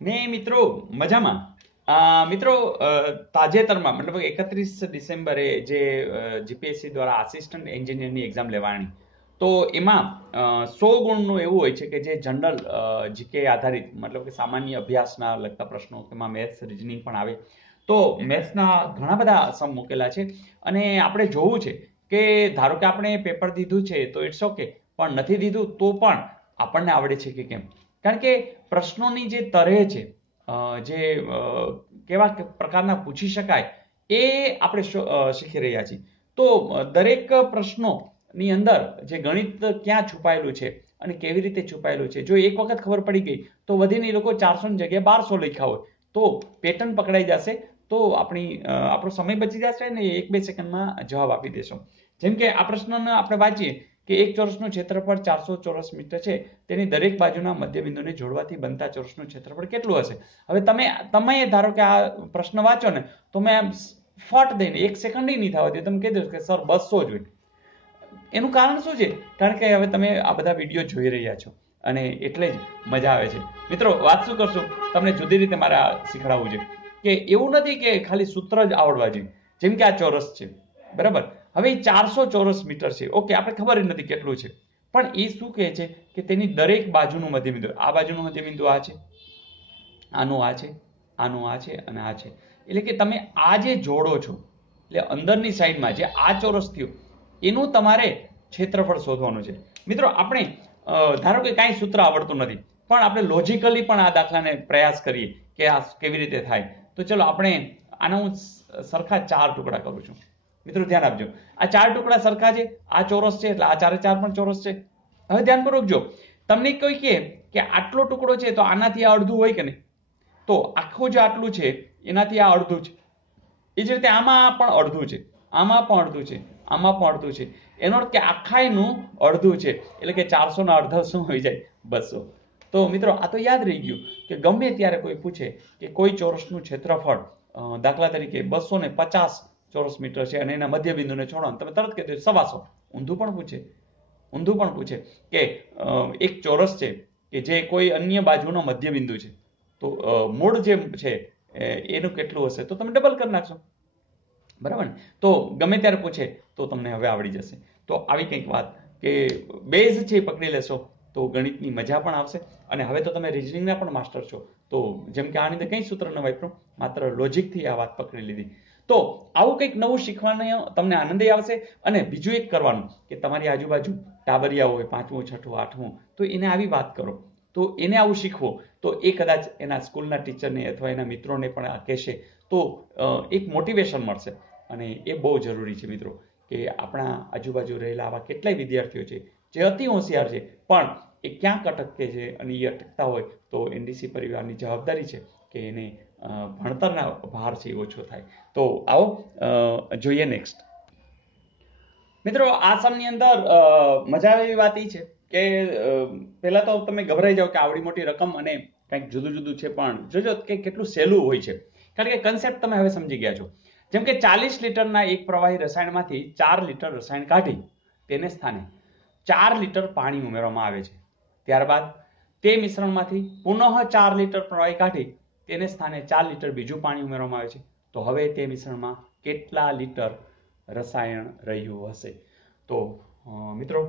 ને મિત્રો મજામાં. મિત્રો તાજેતરમાં મતલબ 31 ડિસેમ્બરે જે જીપીએસસી દ્વારા આસિસ્ટન્ટ એન્જિનિયરની એક્ઝામ લેવાની, તો એમાં 100 ગુણનું એવું હોય છે કે જે જનરલ જીકે આધારિત મતલબ કે સામાન્ય અભ્યાસના લગતા પ્રશ્નો, તેમાં મેથ્સ રિઝનિંગ પણ આવે. તો મેથ્સના ઘણા બધા સમ મૂકેલા છે અને આપણે જોવું છે કે ધારો કે આપણે પેપર દીધું છે તો ઇટ્સ ઓકે, પણ નથી દીધું તો પણ આપણને આવડે છે કે કેમ. કારણ કે પ્રશ્નોની જે તરે છે, જે કેવા પ્રકારના પૂછી શકાય એ આપણે શીખી રહ્યા છીએ. તો દરેક પ્રશ્નોની અંદર જે ગણિત ક્યાં છુપાયેલું છે અને કેવી રીતે છુપાયેલું છે, જો એક વખત ખબર પડી ગઈ તો વધીને એ લોકો 400 ની જગ્યાએ 1200 લખ્યા હોય તો પેટર્ન પકડાઈ જશે, તો આપણો સમય બચી જશે ને 1-2 સેકન્ડમાં જવાબ આપી દેશો. જેમ કે આ પ્રશ્નને આપણે વાંચીએ કે એક ચોરસનું ક્ષેત્રફળ 400 ચોરસ મીટર છે, તેની દરેક બાજુના મધ્યબિંદુને જોડવાથી બનતા ચોરસનું ક્ષેત્રફળ કેટલું હશે. હવે તમે ધારો કે આ પ્રશ્ન વાંચો ને તો મેં ફટ દઈને 1 સેકન્ડ નહીં થવા દે, તમે કહી દો કે સર 200 જ હોય. એનું કારણ શું છે? કારણ કે હવે તમે આ બધા વિડીયો જોઈ રહ્યા છો અને એટલે જ મજા આવે છે. મિત્રો વાત શું કરશું, તમને જુદી રીતે મારે શીખડાવવું છે કે એવું નથી કે ખાલી સૂત્ર જ આવડવા જોઈએ. જેમ કે આ ચોરસ છે, બરાબર. હવે 400 ચોરસ મીટર છે, ઓકે, આપણે ખબર જ નથી કેટલું છે, પણ એ શું કહે છે કે તેની દરેક બાજુનું મધ્યબિંદુ, આ બાજુનું મધ્યબિંદુ આ છે, આનું આ છે, આનું આ છે અને આ છે. એટલે કે તમે આ જે જોડો છો, એટલે અંદરની સાઈડમાં જે આ ચોરસ થયું એનું તમારે ક્ષેત્રફળ શોધવાનું છે. મિત્રો આપણે ધારો કે કાંઈ સૂત્ર આવડતું નથી, પણ આપણે લોજિકલી પણ આ દાખલાને પ્રયાસ કરીએ કે આ કેવી રીતે થાય. તો ચલો આપણે આના હું સરખા 4 ટુકડા કરું છું. મિત્રો ધ્યાન આપજો, આ 4 ટુકડા સરખા છે, આ ચોરસ છે એટલે આ 4 પણ ચોરસ છે. હવે ધ્યાનપૂર્વક જો, તમને કોઈ કે આટલો ટુકડો છે તો આનાથી આ અડધું હોય કે નહીં, તો આખું જે આટલું છે એનાથી આ અડધું છે. એ જ રીતે આમાં પણ અડધું છે, આમાં પણ અડધું છે, આમાં પણ અડધું છે. એનો અર્થ કે આખાયનું અડધું છે, એટલે કે 400 ના અડધા શું હોઈ જાય? 200. તો મિત્રો આ તો યાદ રહી ગયું કે ગમે ત્યારે કોઈ પૂછે કે કોઈ ચોરસનું ક્ષેત્રફળ દાખલા તરીકે 250 ચોરસ મીટર છે અને એના મધ્યબિંદુને છોડો, તમે તરત કહેજો 125. ઊંધું પણ પૂછે કે એક ચોરસ છે કે જે કોઈ અન્ય બાજુનો મધ્યબિંદુ છે, તો મૂળ જે છે એનું કેટલું હશે, તો તમે ડબલ કરી નાખશો, બરાબર ને. તો ગમે ત્યારે પૂછે તો તમને હવે આવડી જશે. તો આવી કંઈક વાત કે બેઝ છે પકડી લેશો તો ગણિતની મજા પણ આવશે. અને હવે તો તમે રિઝનિંગના પણ માસ્ટર છો, તો જેમ કે આની અંદર કંઈ સૂત્ર ન વાપર્યું, માત્ર લોજિકથી આ વાત પકડી લીધી. તો આવું કંઈક નવું શીખવાનો તમને આનંદ આવશે. અને બીજું એક કરવાનું કે તમારી આજુબાજુ ટાબરિયા હોય 5મું 6ઠું 8મું, તો એને આવી વાત કરો, તો એને આવું શીખવો, તો એ કદાચ એના સ્કૂલના ટીચરને અથવા એના મિત્રોને પણ આ કહેશે, તો એક મોટિવેશન મળશે. અને એ બહુ જરૂરી છે મિત્રો, કે આપણા આજુબાજુ રહેલા આવા કેટલાય વિદ્યાર્થીઓ છે જે અતિ હોશિયાર છે, પણ એ ક્યાંક અટકે છે અને એ અટકતા હોય તો એનડીસી પરિવારની જવાબદારી છે કે એને ભણતરના ભાર છે એ ઓછો થાય. તો આવો જોઈએ નેક્સ્ટ. મિત્રો આ સમની અંદર મજા આવે એવી વાત એ છે કે પહેલા તો તમે ગભરાઈ જાઓ કે આવડી મોટી રકમ અને કંઈક જુદું જુદું છે, પણ જોજો કે કેટલું સહેલું હોય છે. કારણ કે કન્સેપ્ટ તમે હવે સમજી ગયા છો. જેમ કે 40 લીટરના એક પ્રવાહી રસાયણમાંથી 4 લીટર રસાયણ કાઢી તેને સ્થાને 4 લીટર પાણી ઉમેરવામાં આવે છે. ત્યારબાદ તે મિશ્રણમાંથી પુનઃ 4 લીટર પ્રવાહી કાઢી તેને સ્થાને 4 લીટર બીજું પાણી ઉમેરવામાં આવે છે. તો હવે તે મિશ્રણમાં કેટલા લીટર રસાયણ રહ્યું હશે? તો મિત્રો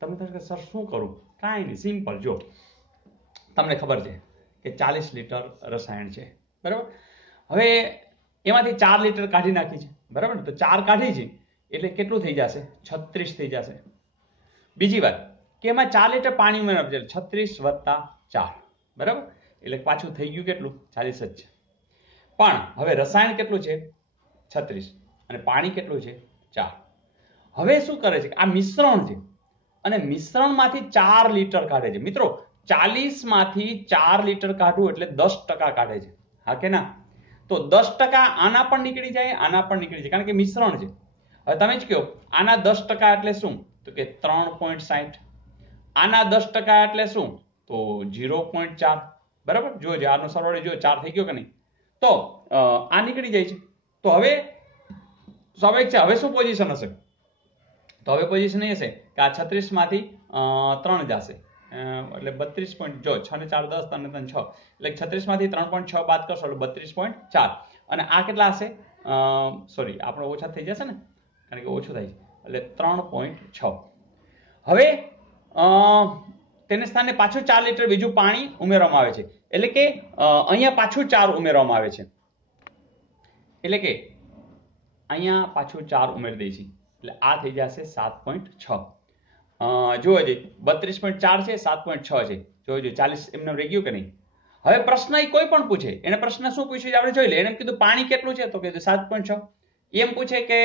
તમે કહો સર શું કરું? કાંઈ નહીં, સિમ્પલ. જો તમને ખબર છે કે 40 લીટર રસાયણ છે, બરાબર. હવે એમાંથી 4 લીટર કાઢી નાખી છે, બરાબર ને. તો 4 કાઢી છે એટલે કેટલું થઈ જશે? 36 થઈ જશે. બીજી વાત કે એમાં 4 લીટર પાણી ઉમેરવાનું છે, 36 વત્તા 4, બરાબર. એટલે પાછું થઈ ગયું કેટલું? 40 જ છે. પણ હવે રસાયણ કેટલું છે? 36 અને પાણી કેટલું છે? 4. હવે શું કરે છે? આ મિશ્રણ છે અને મિશ્રણમાંથી 4 લીટર કાઢે છે. મિત્રો 40 માંથી 4 લીટર કાઢવું એટલે 10% કાઢે છે, હા કે ના? તો 10% આના પણ નીકળી જાય, આના પણ નીકળી જાય, કારણ કે મિશ્રણ છે. હવે તમે જ કહો આના 10% એટલે શું? તો કે 3.60. આના 10% એટલે શું? તો 0.4, બરાબર. જોજો આનો સરવાળો જો 4 થઈ ગયો કે નહીં, તો આ નીકળી જાય છે. તો હવે સ્વાભાવિક છે, હવે શું પોઝિશન હશે? તો હવે પોઝિશન એ હશે કે આ 36 માંથી 3 જશે, એટલે 32 જો 6 ને 4 10 અને 3 6 એટલે 36 માંથી 3.6 બાદ કરશો એટલે 32.4 અને આ કેટલા હશે સોરી આપણે ઓછા થઈ જશે ને કારણ કે ઓછું થાય છે એટલે 3.6 હવે તેને સ્થાને પાછું 4 લીટર બીજું પાણી ઉમેરવામાં આવે છે એટલે કે અહીંયા પાછું 4 ઉમેરવામાં આવે છે એટલે કે અહીંયા પાછું 4 ઉમેરી દઈએ છીએ એટલે આ થઈ જશે 7.6 જોવો છે 32.4 છે 7.6 છે જોજો 40 એમને રહી ગયું કે નહીં હવે પ્રશ્ન કોઈ પણ પૂછે એને પ્રશ્ન શું પૂછ્યું આપણે જોઈ લે એને કીધું પાણી કેટલું છે તો કીધું 7.6 એમ પૂછે કે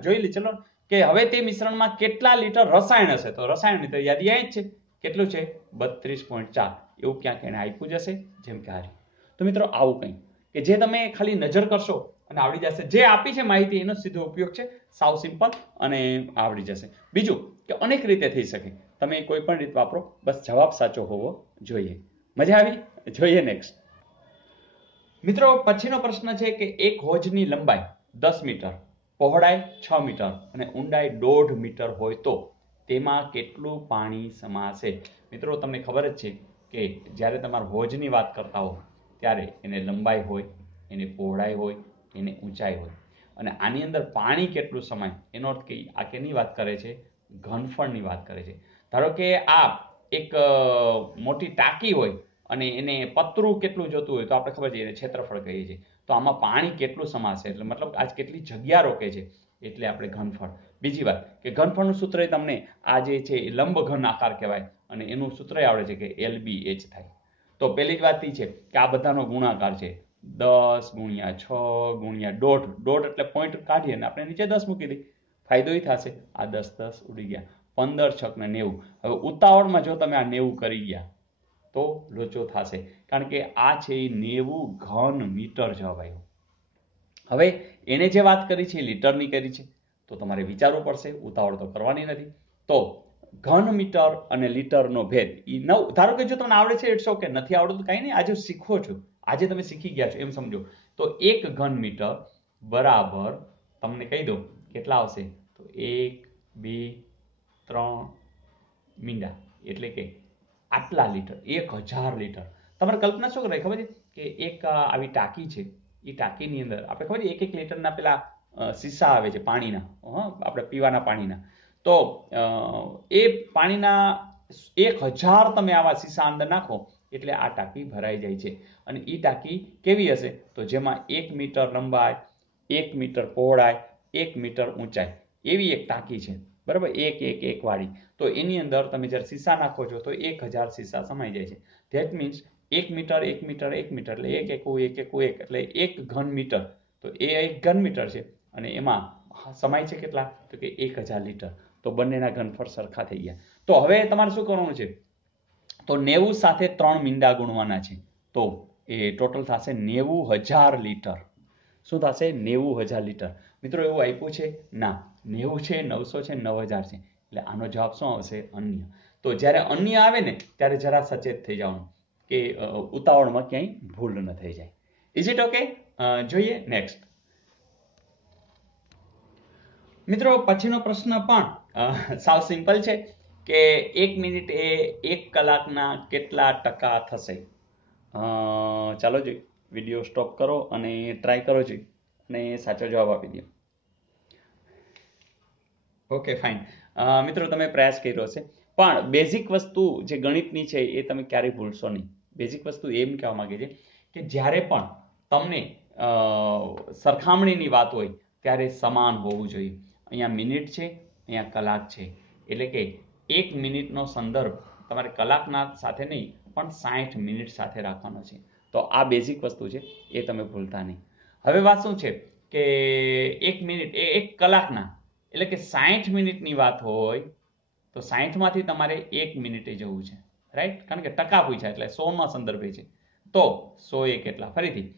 જોઈ લે ચલો કે હવે તે મિશ્રણમાં કેટલા લીટર રસાયણ હશે તો રસાયણની તો યાદી અહીં જ છે કેટલું છે 32.4 એવું ક્યાંક એને આપ્યું જશે જેમ કે હારી તો મિત્રો આવું કંઈ કે જે તમે ખાલી નજર કરશો અને આવડી જશે જે આપી છે માહિતી એનો સીધો ઉપયોગ છે સાવ સિમ્પલ અને આવડી જશે બીજું કે અનેક રીતે થઈ શકે તમે કોઈ પણ રીત વાપરો બસ જવાબ સાચો હોવો જોઈએ મજા આવી જોઈએ નેક્સ્ટ મિત્રો પછીનો પ્રશ્ન છે કે એક હોજની લંબાઈ 10 મીટર પહોળાઈ 6 મીટર અને ઊંડાઈ 1.5 મીટર હોય તો તેમાં કેટલું પાણી સમાશે મિત્રો તમને ખબર જ છે કે જ્યારે તમારા હોજની વાત કરતા હો ત્યારે એને લંબાઈ હોય એને પહોળાઈ હોય એને ઊંચાઈ હોય અને આની અંદર પાણી કેટલું સમાય એનો અર્થ કે આ કેની વાત કરે છે ઘનફળની વાત કરે છે ધારો કે આ એક મોટી ટાંકી હોય અને એને પતરું કેટલું જોતું હોય તો આપણે ખબર છે એને ક્ષેત્રફળ કહીએ છીએ તો આમાં પાણી કેટલું સમાશે એટલે મતલબ આજ કેટલી જગ્યા રોકે છે એટલે આપણે ઘનફળ બીજી વાત કે ઘનફળનું સૂત્ર તમને આ જે છે લંબ ઘન આકાર કહેવાય અને એનું સૂત્ર આવડે છે કે LBH થાય તો પહેલી જ વાત એ છે કે આ બધાનો ગુણાકાર છે 10 ગુણ્યા 6 ગુણ્યા 1.5 એટલે પોઈન્ટ કાઢીએ અને આપણે નીચે 10 મૂકી દઈએ ફાયદો એ થશે આ 10 ઉડી ગયા 15 6 ને 90 હવે ઉતાવળમાં જો તમે આ 90 કરી ગયા તો લોચો થશે કારણ કે આ છે 90 ઘન મીટર જવાબ આવ્યો હવે એને જે વાત કરી છે લીટરની કરી છે તો તમારે વિચારવું પડશે ઉતાવળ તો કરવાની નથી તો ઘન મીટર અને લીટરનો ભેદ એ ધારો કે જો તમને આવડે છે ઇટ્સ ઓકે નથી આવડતું તો કઈ નહીં આજે શીખો છો આજે તમે શીખી ગયા છો એમ સમજો તો 1 ઘન મીટર બરાબર તમને કહી દો કેટલા આવશે તો 1 2 3 મીંડા એટલે કે આટલા લીટર 1000 લીટર તમારે કલ્પના શું કરે ખબર છે કે એક આવી ટાંકી છે એ ટાંકીની અંદર આપણે ખબર છે એક લીટરના પેલા સીસા આવે છે પાણીના આપણે પીવાના પાણીના તો એ પાણીના 1000 તમે આવા સીસા અંદર નાખો એટલે આ ટાંકી ભરાઈ જાય છે અને એ ટાંકી કેવી હશે તો જેમાં 1 મીટર લંબાઈ 1 મીટર પહોળાઈ 1 મીટર ઊંચાઈ એવી એક ટાંકી છે બરાબર એક વાળી તો એની અંદર તમે જ્યારે સીસા નાખો છો તો 1000 સીસા સમાઈ જાય છે that means 1 metre 1 metre 1 metre એટલે 1 એકુ 1 એકુ 1 એટલે 1 ઘન મીટર તો એ 1 ઘન મીટર છે અને એમાં સમાય છે કેટલા તો કે 1000 લીટર તો બંનેના ઘનફળ સરખા થઈ ગયા તો હવે તમારે શું કરવાનું છે તો 90 સાથે 3 મીંડા ગુણવાના છે તો એ ટોટલ થશે 90000 લીટર શું થશે 90000 લીટર મિત્રો એવું આપ્યું છે ના 90 છે 900 છે 9000 છે એટલે આનો જવાબ શું આવશે અન્ય તો જ્યારે અન્ય આવે ને ત્યારે જરા સચેત થઈ જવાનું કે ઉતાવળમાં ક્યાંય ભૂલ ન થઈ જાય ઇઝ ઇટ ઓકે જોઈએ નેક્સ્ટ મિત્રો પછીનો પ્રશ્ન પણ સાવ સિમ્પલ છે કે 1 મિનિટ એ 1 કલાકના કેટલા ટકા થશે ચાલો જોઈ વિડીયો સ્ટોપ કરો અને ટ્રાય કરો જોઈ અને સાચો જવાબ આપી દો ઓકે ફાઇન મિત્રો તમે પ્રયાસ કર્યો હશે પણ બેઝિક વસ્તુ જે ગણિતની છે એ તમે ક્યારેય ભૂલશો નહીં બેઝિક વસ્તુ એમ કહેવા માંગે છે કે જ્યારે પણ તમને સરખામણીની વાત હોય ત્યારે સમાન હોવું જોઈએ અહીંયા મિનિટ છે અહીંયા કલાક છે એટલે કે 1 મિનિટનો સંદર્ભ તમારે કલાકના સાથે નહીં પણ 60 મિનિટ સાથે રાખવાનો છે તો આ બેઝિક વસ્તુ છે એ તમે ભૂલતા નહીં હવે વાત શું છે કે 1 મિનિટ એ 1 કલાકના એટલે કે 60 મિનિટની વાત હોય તો 60 માંથી તમારે 1 મિનિટે જવું છે રાઈટ કારણ કે ટકા પૂછ્યા એટલે 100 સંદર્ભે છે તો 100 એ કેટલા ફરીથી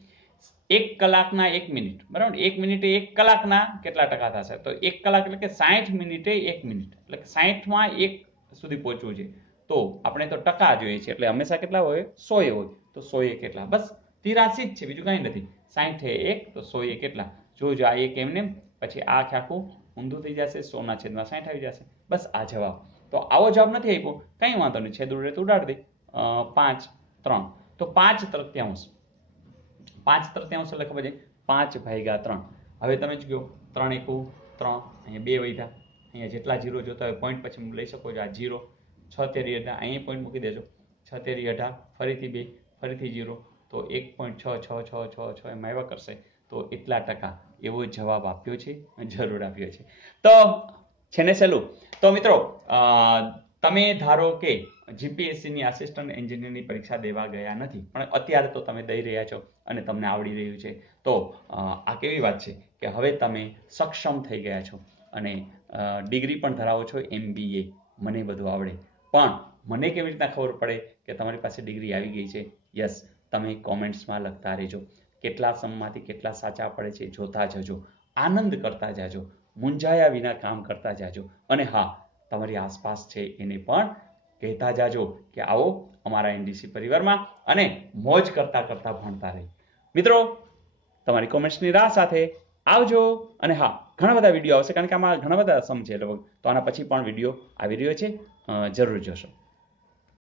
1 કલાકના 1 મિનિટ બરાબર 1 મિનિટે 1 કલાકના કેટલા ટકા થશે તો 1 કલાક એટલે કે 60 મિનિટે 1 મિનિટ એટલે કે 60 માં 1 સુધી પહોંચવું છે તો આપણે તો ટકા જોઈએ છે એટલે હંમેશા કેટલા હોય 100 એ હોય તો 100 એ કેટલા બસ 83 જ છે બીજું કાંઈ નથી 60 એ 1 તો 100 એ કેટલા જોજો આ એક એમને પછી આ આખું ઊંધું થઈ જશે 100 ના છેદમાં 60 આવી જશે બસ આ જવાબ તો આવો જવાબ નથી આપ્યો, કંઈ વાંધો નહીં, છેદ ઉડે તો ઉડાડી દે. 5 3 તો 5 તૃતીયાંશ. 5 તૃતીયાંશ એટલે ખબર છે 5/3. હવે તમે જ કહો 3 એકુ 3, અહીંયા 2 વધ્યા, અહીંયા જેટલા જીરો જોતા હોય પોઈન્ટ પછી લઈ શકો છો. આ 0, 6 તેરી 18, અહીંયા પોઈન્ટ મૂકી દેજો. 6 તેરી 18, ફરીથી 2, ફરીથી 0, તો 1.66666 એમ આવ્યા કરશે. તો એટલા ટકા એવો જવાબ આપ્યો છે, જરૂર આપ્યો છે. તો છે ને સહેલું. તો મિત્રો તમે ધારો કે જીપીએસસીની આસિસ્ટન્ટ એન્જિનિયરની પરીક્ષા દેવા ગયા નથી, પણ અત્યારે તો તમે દઈ રહ્યા છો અને તમને આવડી રહ્યું છે. તો આ કેવી વાત છે કે હવે તમે સક્ષમ થઈ ગયા છો અને ડિગ્રી પણ ધરાવો છો, MBA. મને બધું આવડે, પણ મને કેવી રીતના ખબર પડે કે તમારી પાસે ડિગ્રી આવી ગઈ છે? યસ, તમે કોમેન્ટ્સમાં લખતા રહેજો. કેટલા સમમાંથી કેટલા સાચા પડે છે જોતા જજો, આનંદ કરતા જાજો, મૂંઝાયા વિના કામ કરતા જાજો. અને હા, તમારી આસપાસ છે એને પણ કહેતા જાજો કે આવો અમારા NDC પરિવારમાં અને મોજ કરતા કરતા ભણતા રહી. મિત્રો, તમારી કોમેન્ટ્સની રાહ સાથે આવજો. અને હા, ઘણા બધા વિડીયો આવશે, કારણ કે આમાં ઘણા બધા સમ છે લગભગ, તો આના પછી પણ વિડીયો આવી રહ્યો છે, જરૂર જોશો.